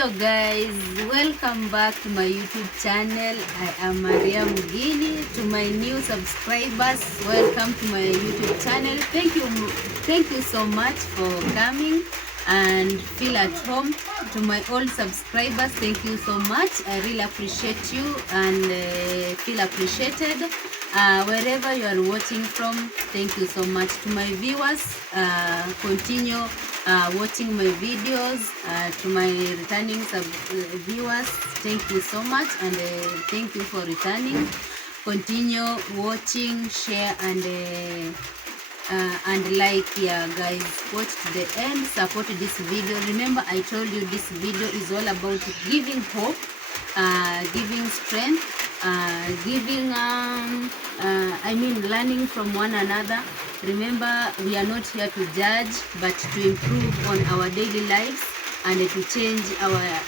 Hello guys, welcome back to my YouTube channel. I am Maria Mugini. To my new subscribers, welcome to my YouTube channel. Thank you so much for coming and feel at home. To my old subscribers, thank you so much. I really appreciate you and feel appreciated. Wherever you are watching from, thank you so much. To my viewers, continue watching my videos. To my returning viewers, thank you so much and thank you for returning. Continue watching, share and like. Yeah guys, watch to the end, support this video. Remember, I told you this video is all about giving hope, giving strength, giving learning from one another. Remember, we are not here to judge, but to improve on our daily lives and to change our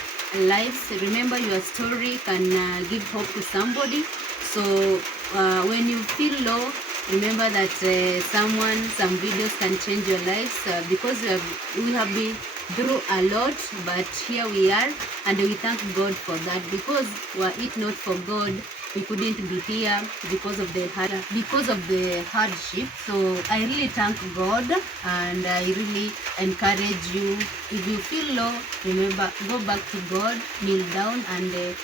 lives. Remember, your story can give hope to somebody. So when you feel low, remember that some videos can change your lives, because we have been through a lot, but here we are, and we thank God for that, because were it not for God, we couldn't be here because of the hardship. So I really thank God, and I really encourage you, if you feel low, remember, go back to God, kneel down and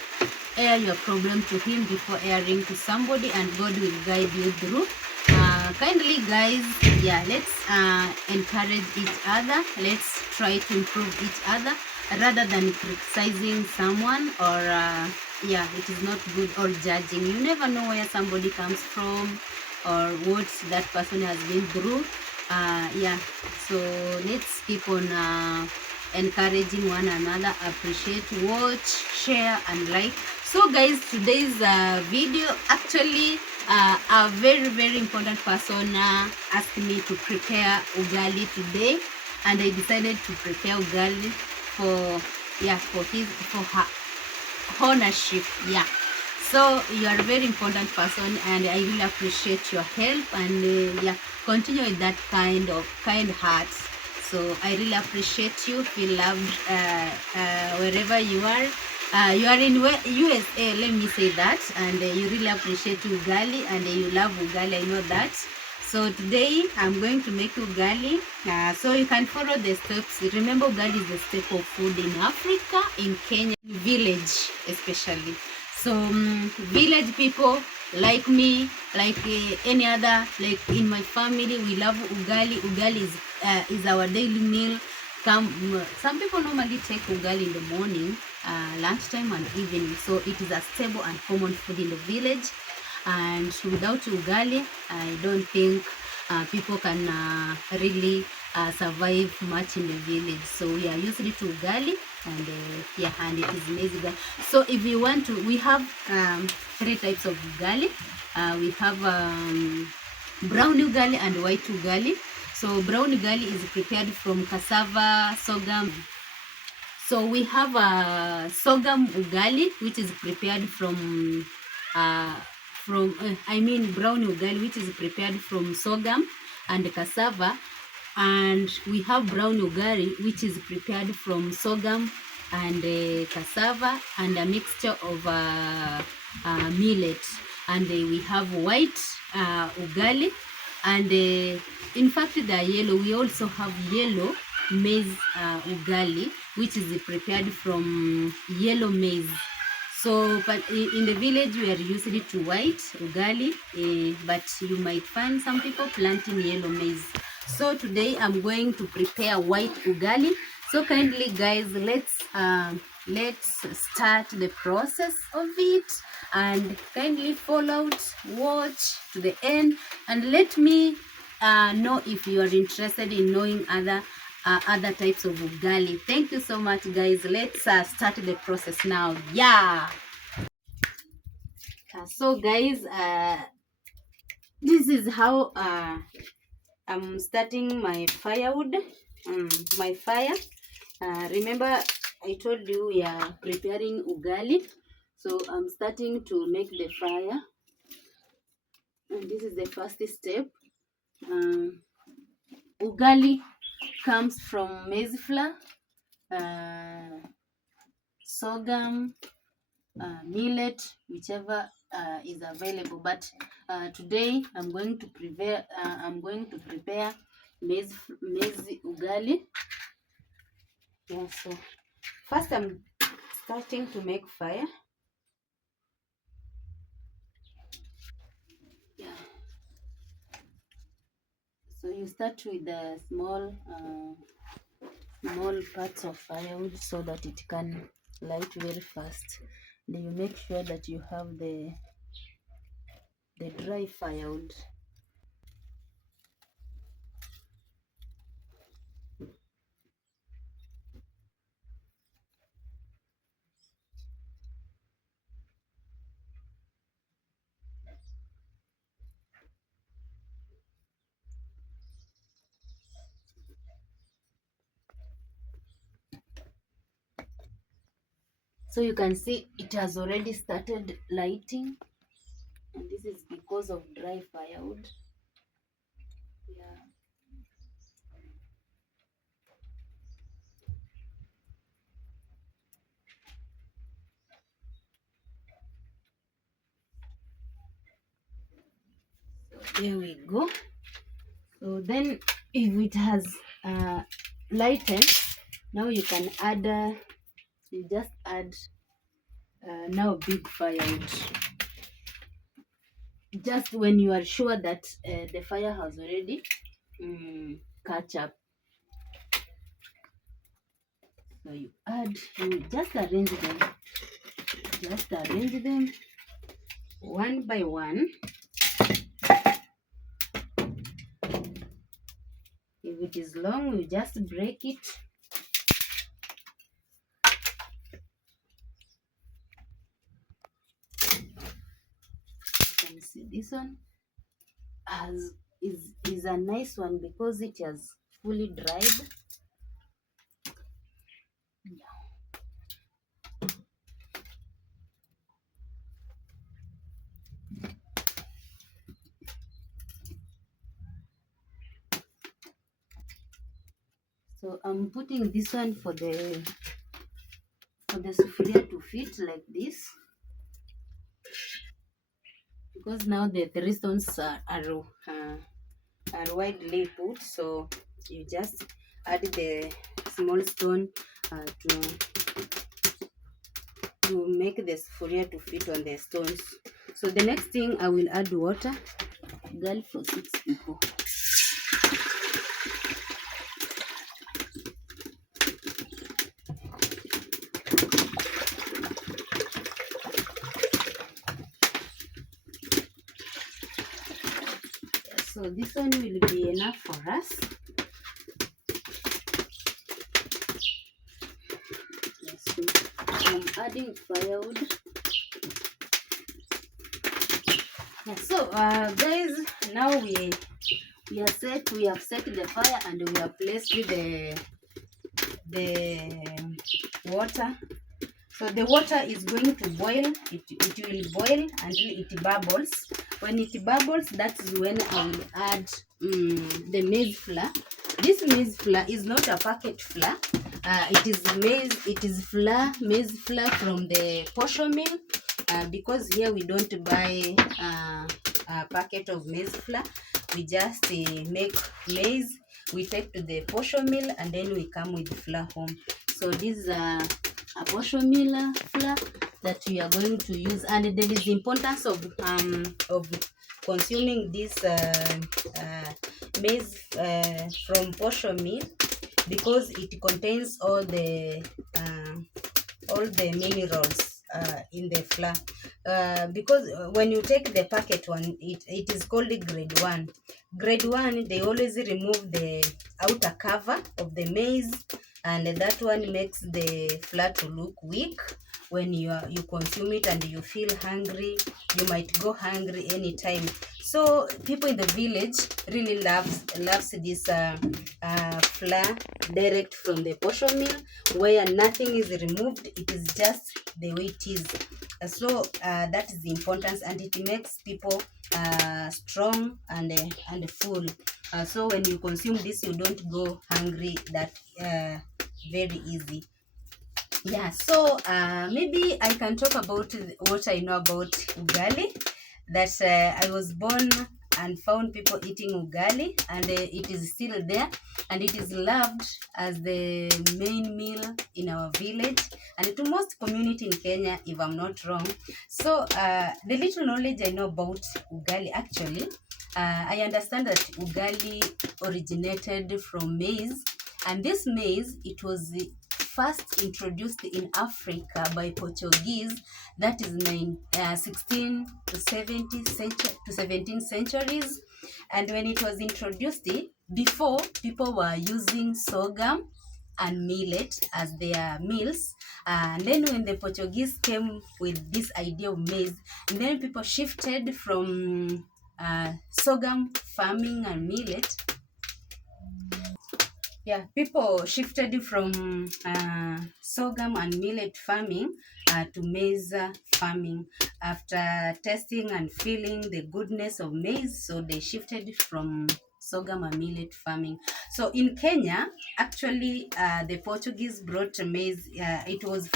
air your problem to Him before airing to somebody, and God will guide you through. Kindly guys, yeah, let's encourage each other. Let's try to improve each other rather than criticizing someone, or yeah, it is not good, or judging. You never know where somebody comes from or what that person has been through. Yeah, so let's keep on encouraging one another, appreciate, watch, share and like. So guys, today's video, actually a very important person asked me to prepare ugali today, and I decided to prepare ugali for her ownership. Yeah, so you are a very important person, and I really appreciate your help, and yeah, continue with that kind heart. So I really appreciate you. Feel loved wherever you are. You are in USA, let me say that, and you really appreciate ugali, and you love ugali, I know that. So today I'm going to make ugali, so you can follow the steps. Remember, ugali is the staple food in Africa, in Kenya, village especially. So village people like me, like any other, like in my family, we love ugali. Ugali is our daily meal. Some people normally take ugali in the morning, lunchtime and evening, so it is a stable and common food in the village. And without ugali, I don't think people can really survive much in the village. So we are used to ugali, and yeah, and it is amazing. So if you want to, we have 3 types of ugali. We have brown ugali and white ugali. So brown ugali is prepared from cassava, sorghum. So we have sorghum ugali, which is prepared from brown ugali, which is prepared from sorghum and cassava, and we have brown ugali, which is prepared from sorghum and cassava and a mixture of millet, and we have white ugali, and in fact the yellow, we also have yellow maize ugali, which is prepared from yellow maize. So but in the village we are used to white ugali, but you might find some people planting yellow maize. So today I'm going to prepare white ugali. So kindly guys, let's start the process of it, and kindly follow, watch to the end, and let me know if you are interested in knowing other types of ugali. Thank you so much guys. Let's start the process now. Yeah. So guys, this is how I'm starting my firewood, my fire. Remember, I told you we are preparing ugali, so I'm starting to make the fire, and this is the first step. Ugali comes from maize flour. sorghum, millet, whichever is available. But today I'm going to prepare maize ugali. Yeah, so first I'm starting to make fire. Yeah. So you start with the small parts of firewood so that it can light very fast. Then you make sure that you have the dry firewood. So you can see it has already started lighting, and this is because of dry firewood. Yeah. So there we go. So then if it has lightened, now you can add, you just add now big firewood. Just when you are sure that the fire has already catch up. So you just arrange them one by one. If it is long, you just break it. You can see this one is a nice one because it has fully dried. So I'm putting this one for the sufuria to fit like this, because now the 3 stones are widely put. So you just add the small stone to make the sufuria to fit on the stones. So the next thing, I will add water. Girl for 6 people. So this one will be enough for us. Yes, so I'm adding firewood. Yeah, so guys, now we are set. We have set the fire and we have placed the water. So the water is going to boil. It will boil until it bubbles. When it bubbles, that's when I will add the maize flour. This maize flour is not a packet flour. It is maize flour from the posho mill. Because here we don't buy a packet of maize flour. We just make maize. We take to the posho mill and then we come with the flour home. So this is a posho mill flour that we are going to use, and there is the importance of consuming this maize from posho mill, because it contains all the minerals in the flour. Because when you take the packet one, it is called grade 1. Grade 1, they always remove the outer cover of the maize, and that one makes the flour to look weak. When you consume it and you feel hungry, you might go hungry anytime. So people in the village really loves this flour direct from the posho mill, where nothing is removed. It is just the way it is. So that is the importance, and it makes people strong and full. So when you consume this, you don't go hungry that very easy. Yeah, so maybe I can talk about what I know about ugali. That I was born and found people eating ugali, and it is still there, and it is loved as the main meal in our village and to most community in Kenya, if I'm not wrong. So the little knowledge I know about ugali, actually, I understand that ugali originated from maize, and this maize, it was first introduced in Africa by Portuguese, that is 16 to 17 century, to 17th centuries. And when it was introduced, before people were using sorghum and millet as their meals. And then when the Portuguese came with this idea of maize, and then people shifted from sorghum farming and millet. Yeah, people shifted from sorghum and millet farming to maize farming after tasting and feeling the goodness of maize. So they shifted from sorghum and millet farming. So in Kenya, actually, the Portuguese brought maize. It was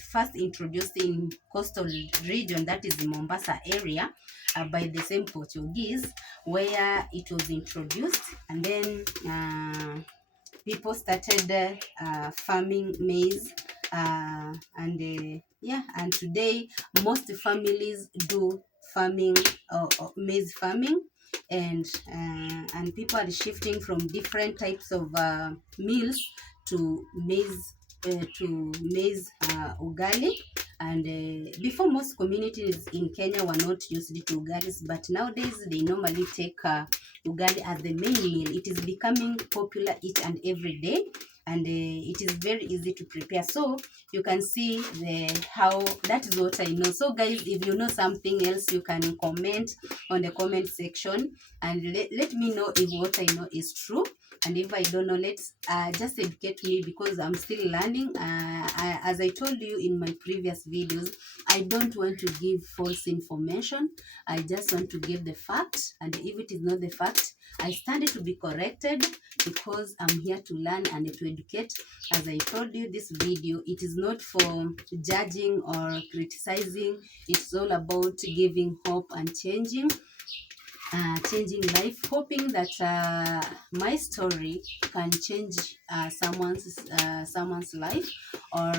first introduced in coastal region, that is the Mombasa area, by the same Portuguese, where it was introduced, and then people started farming maize, and today most families do farming, maize farming, and people are shifting from different types of meals to ugali. And before, most communities in Kenya were not used to ugalis, but nowadays they normally take ugali as the main meal. It is becoming popular each and every day, and it is very easy to prepare. So you can see how that is what I know. So guys, if you know something else, you can comment on the comment section and let me know if what I know is true. And if I don't know, let's just educate me, because I'm still learning. As I told you in my previous videos, I don't want to give false information. I just want to give the fact, and if it is not the fact, I stand to be corrected, because I'm here to learn and to educate. As I told you, this video, it is not for judging or criticizing. It's all about giving hope and changing life, hoping that my story can change someone's life, or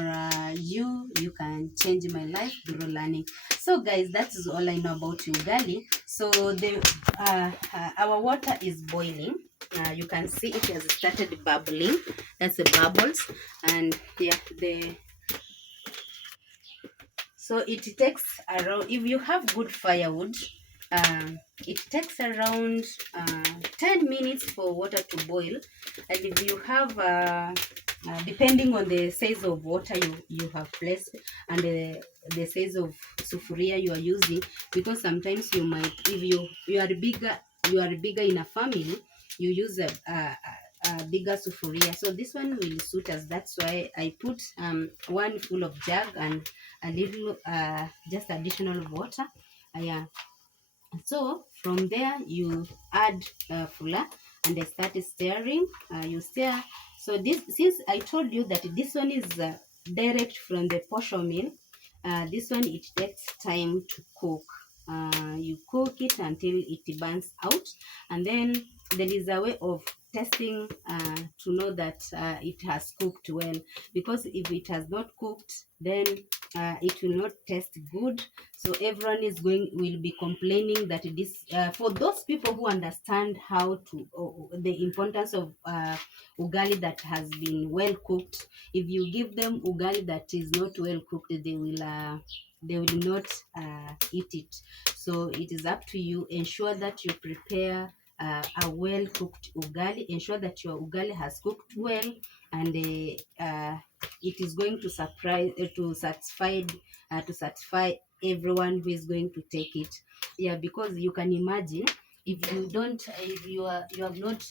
you can change my life through learning. So guys, that is all I know about ugali. So our water is boiling. You can see it has started bubbling. That's the bubbles. And yeah, so it takes around, if you have good firewood, it takes around 10 minutes for water to boil. And if you have, depending on the size of water you have placed, and the size of sufuria you are using, because sometimes you might, if you are bigger in a family, you use a bigger sufuria. So this one will suit us. That's why I put one full of jug and a little just additional water. Yeah. So from there you add fuller, and I start stirring. You stir. So this, since I told you that this one is direct from the posho mill, this one, it takes time to cook. You cook it until it burns out, and then there is a way of testing to know that it has cooked well, because if it has not cooked, then it will not taste good. So everyone will be complaining that this, for those people who understand how to, the importance of ugali that has been well cooked. If you give them ugali that is not well cooked, they will not eat it. So it is up to you. Ensure that you prepare a well cooked ugali. Ensure that your ugali has cooked well, and it is going to satisfy everyone who is going to take it. Yeah, because you can imagine, if you don't, if you have not,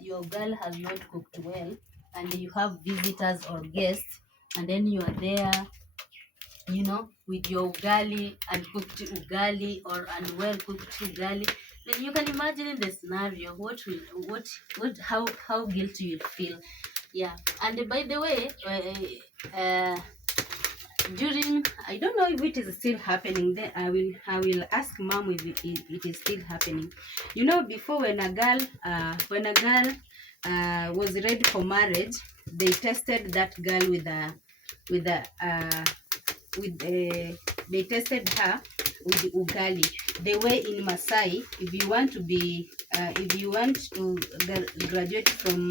your ugali has not cooked well, and you have visitors or guests, and then you are there, with your ugali, uncooked ugali or unwell cooked ugali, then you can imagine in the scenario what how guilty you'll feel. Yeah, and by the way, during, I don't know if it is still happening. Then I will ask mom if it is still happening. You know, before when a girl was ready for marriage, they tested that girl with a with they tested her with the ugali. The way in Masai, if you want to be if you want to graduate from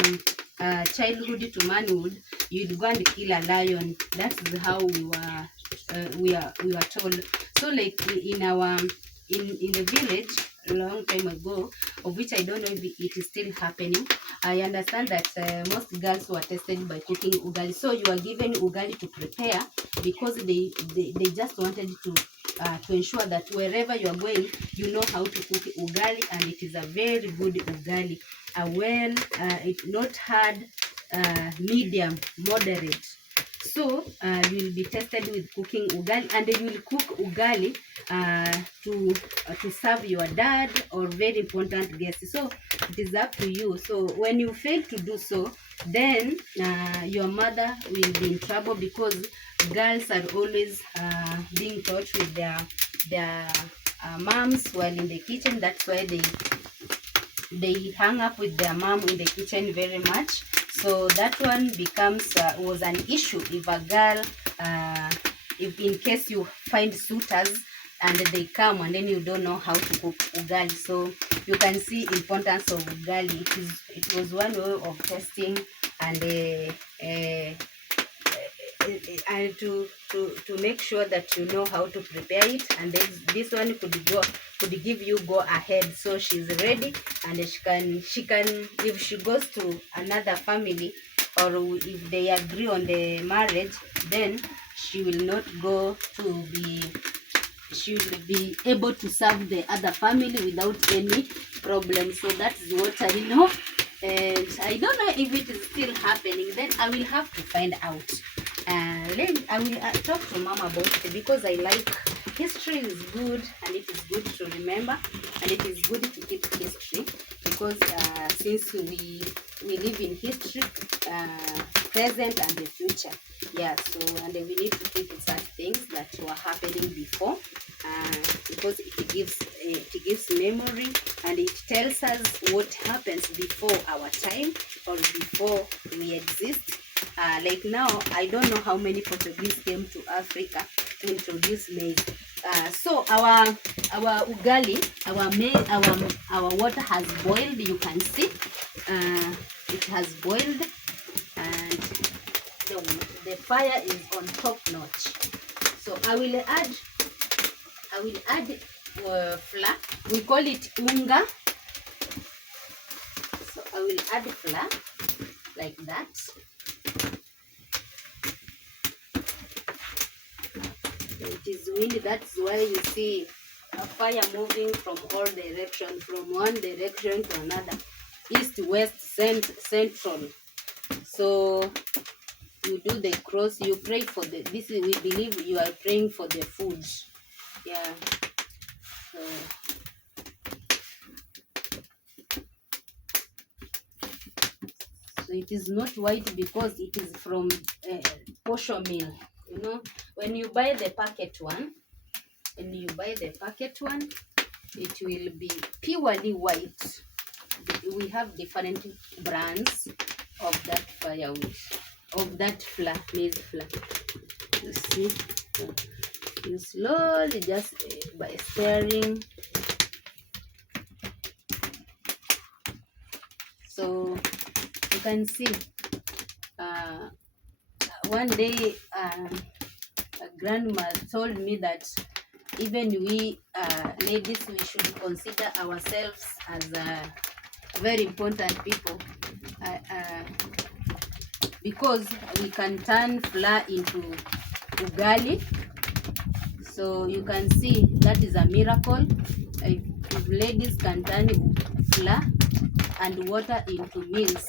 childhood to manhood, you'd go and kill a lion. That is how we were told. So like in our in the village a long time ago, of which I don't know if it is still happening. I understand that most girls were tested by cooking ugali. So you are given ugali to prepare because they just wanted to ensure that wherever you are going, you know how to cook ugali, and it is a very good ugali. Well, it's not hard, medium, moderate. So you will be tested with cooking ugali, and you will cook ugali to serve your dad or very important guests. So it is up to you. So when you fail to do so, then your mother will be in trouble, because girls are always being taught with their moms while in the kitchen. That's why they hang up with their mom in the kitchen very much. So that one becomes was an issue if a girl, if in case you find suitors and they come and then you don't know how to cook ugali. So you can see importance of ugali. It was one way of testing and and to make sure that you know how to prepare it, and this one could give you go ahead. So she's ready, and she can if she goes to another family, or if they agree on the marriage, then she will not go to be she will be able to serve the other family without any problem. So that is what I know, and I don't know if it is still happening. Then I will have to find out. I will talk to mom about it, because I like history is good, and it is good to remember, and it is good to keep history, because since we live in history, present and the future. Yeah, so and we need to keep such things that were happening before, because it gives memory, and it tells us what happens before our time or before we exist. Like now, I don't know how many Portuguese came to Africa to introduce maize. So our ugali, our water has boiled. You can see, it has boiled, and the fire is on top notch. So I will add flour. We call it unga. So I will add flour like that. It is windy, that's why you see a fire moving from all directions, from one direction to another, east, west, central. So you do the cross, you pray for the, this is, we believe you are praying for the food. Yeah. So it is not white because it is from posho meal. You know, when you buy the packet one, it will be purely white. We have different brands of that firewood, of that flour, maize flour. You see, you slowly just by stirring. So you can see, one day grandma told me that even we ladies, we should consider ourselves as very important people, because we can turn flour into ugali. So you can see that is a miracle. If ladies can turn flour and water into meals,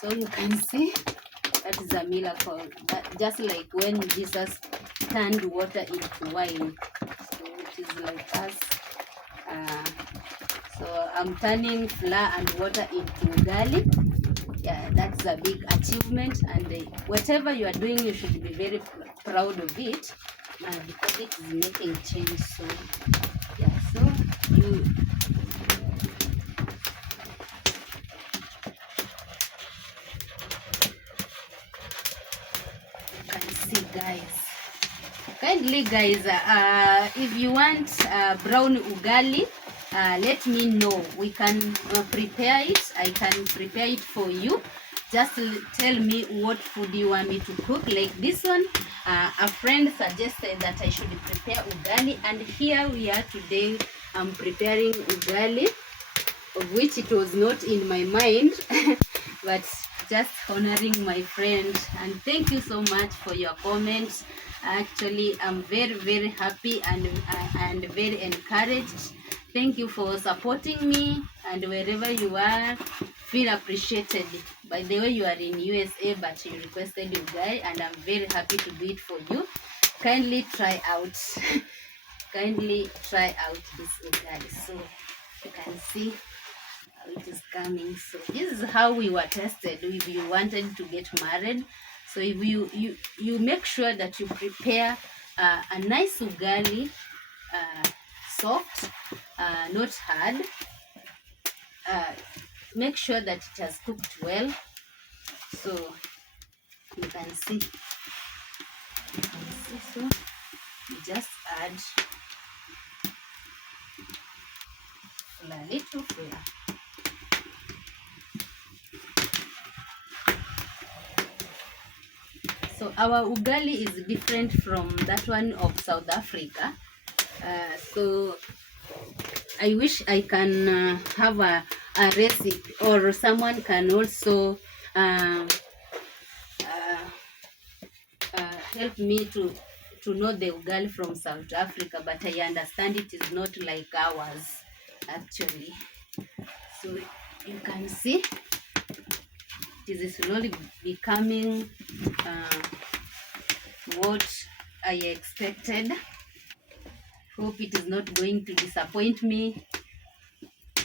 so you can see that is a miracle. That just like when Jesus turned water into wine, so it is like us. So I'm turning flour and water into ugali, Yeah, that's a big achievement, and whatever you are doing, you should be very proud of it, because it is making change. So yeah, so you can see, guys. Kindly, guys, if you want brown ugali, let me know. We can prepare it. I can prepare it for you. Just tell me what food you want me to cook. Like this one, a friend suggested that I should prepare ugali, and here we are today. I'm preparing ugali, of which it was not in my mind, but just honoring my friend. And thank you so much for your comments. Actually, I'm very happy and very encouraged. Thank you for supporting me, and wherever you are, feel appreciated. By the way, you are in USA, but you requested ugali, and I'm very happy to do it for you. Kindly try out kindly try out this ugali. So you can see it is coming. So this is how we were tested if you wanted to get married. So if you make sure that you prepare a nice ugali, soft, not hard. Make sure that it has cooked well. So you can see, so you just add a little flour. So our ugali is different from that one of South Africa. So I wish I can have a recipe, or someone can also help me to know the ugali from South Africa, but I understand it is not like ours actually. So you can see it is slowly becoming what I expected. Hope it is not going to disappoint me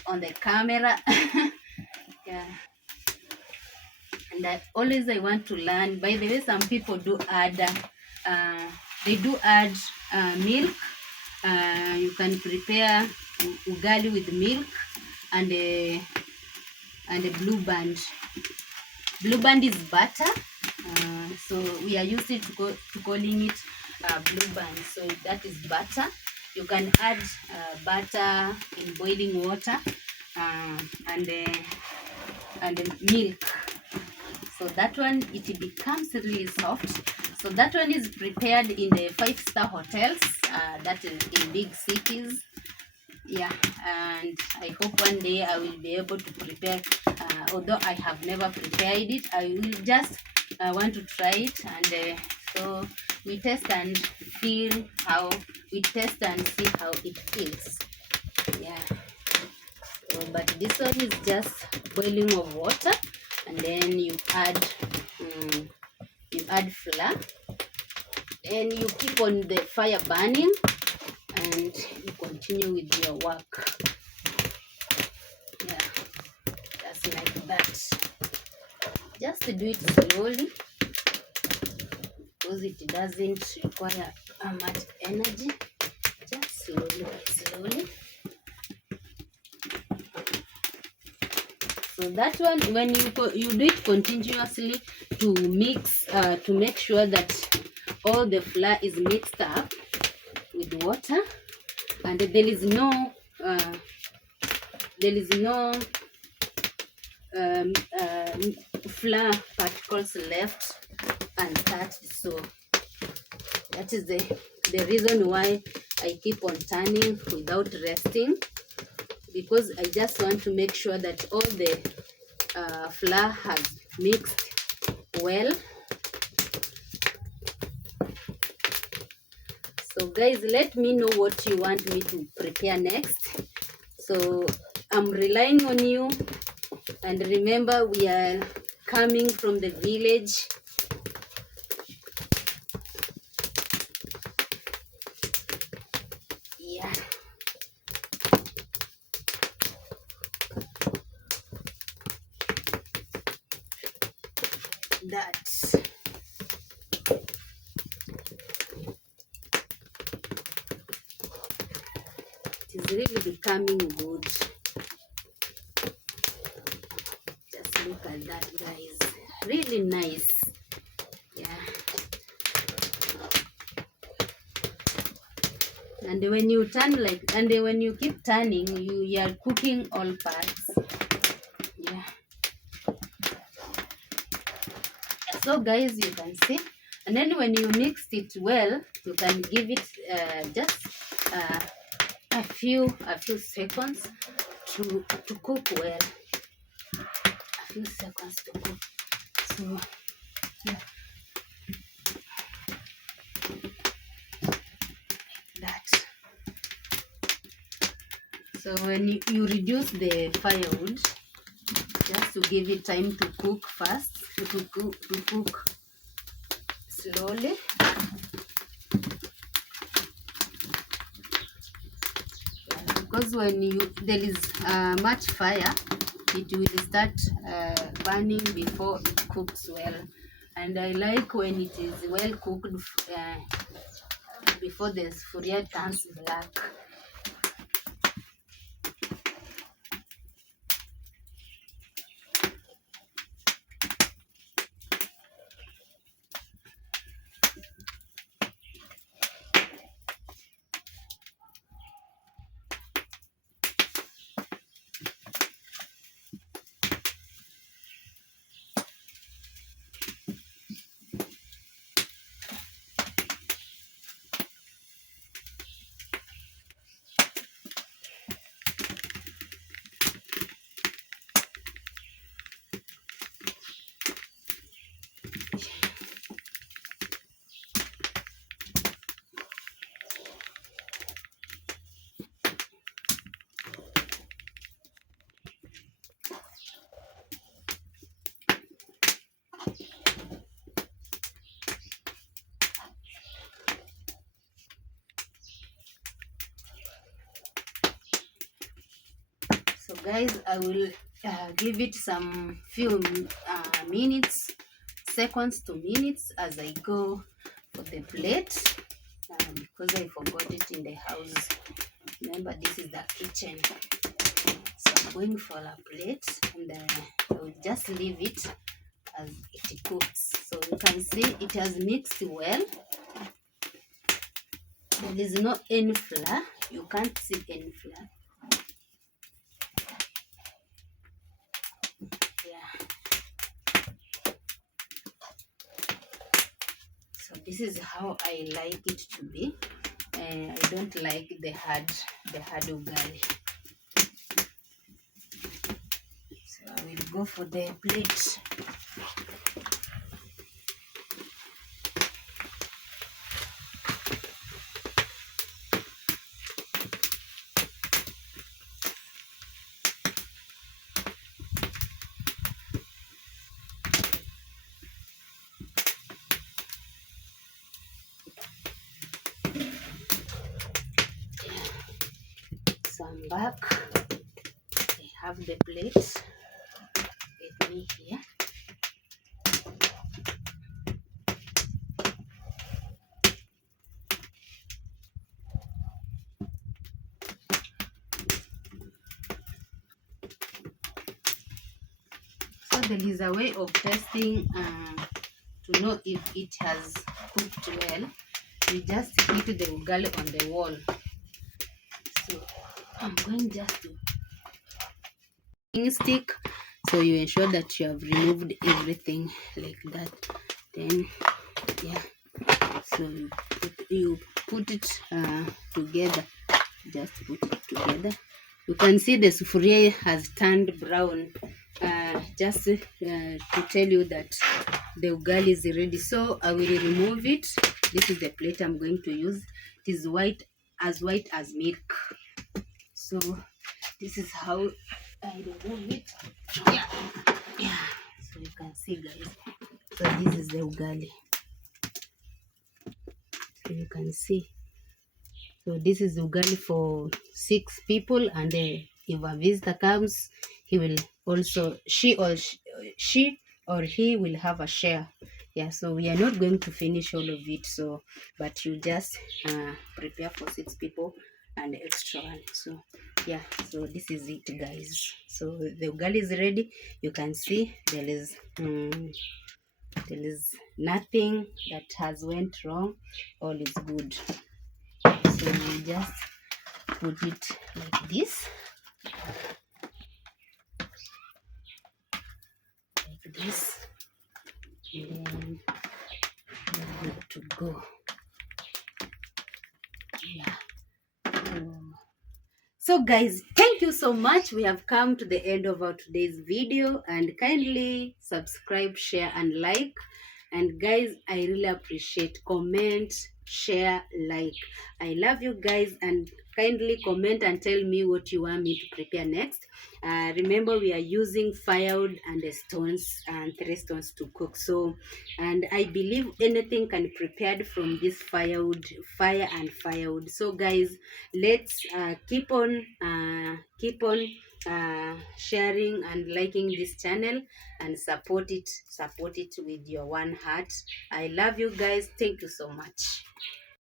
on the camera. Yeah, and I want to learn. By the way, some people do add milk. You can prepare ugali with milk and a blue band. Blue band is butter, so we are used to calling it blue band. So that is butter. You can add butter in boiling water, and milk. So that one, it becomes really soft. So that one is prepared in the 5-star hotels, that is in big cities. Yeah, and I hope one day I will be able to prepare, although I have never prepared it. I will just want to try it, and so we test and see how it feels. Yeah, so, but this one is just boiling of water, and then you add flour, and you keep on the fire burning, and you continue with your work. Yeah, just like that. Just do it slowly, because it doesn't require much energy. Just slowly. So that one, when you do it continuously to mix, to make sure that all the flour is mixed up with water, and there is no flour particles left untouched. So that is the reason why I keep on turning without resting, because I just want to make sure that all the flour has mixed well. So guys, let me know what you want me to prepare next. So I'm relying on you, and remember, we are coming from the village. Yeah. that. It is really becoming good. Just look at that, guys. Really nice. Yeah. And when you turn when you keep turning, you are cooking all parts. Yeah. So guys, you can see, and then when you mix it well, you can give it just a few seconds to cook well. A few seconds to cook. So yeah, that. So when you reduce the firewood, just to give it time to cook fast, to cook slowly. Because when there is much fire, it will start burning before it cooks well. And I like when it is well cooked before the sufuria turns black. So guys, I will give it some few minutes, seconds to minutes as I go for the plate because I forgot it in the house. Remember, this is the kitchen. So I'm going for a plate, and I will just leave it as it cooks. So you can see it has mixed well. There is no any flour. You can't see any flour. Yeah. So this is how I like it to be. I don't like the hard ugali. So I will go for the plate. So I'm back. I have the plate with me here. So there is a way of testing to know if it has cooked well. You just hit the ugali on the wall. So I'm going just to stick, so you ensure that you have removed everything like that. Then yeah, so you put it together. Just put it together. You can see the sufuria has turned brown. Just to tell you that the ugali is ready. So I will remove it. This is the plate I'm going to use. It is white as milk. So this is how I remove it. Yeah. So you can see, guys. So this is the ugali. So you can see. So this is ugali for 6 people, and if a visitor comes, he will also she or he will have a share. Yeah, so we are not going to finish all of it, so but you just prepare for 6 people and extra one. So yeah, so this is it, guys. So the ugali is ready. You can see there is nothing that has went wrong. All is good. So we just put it like this, like this, and then we're good to go. Yeah. So guys, thank you so much. We have come to the end of our today's video, and kindly subscribe, share and like. And guys, I really appreciate comment, share, like. I love you guys, and kindly comment and tell me what you want me to prepare next. Remember, we are using firewood and the stones and 3 stones to cook. So, and I believe anything can be prepared from this firewood, fire and firewood. So guys, let's keep on sharing and liking this channel, and support it with your one heart. I love you guys. Thank you so much.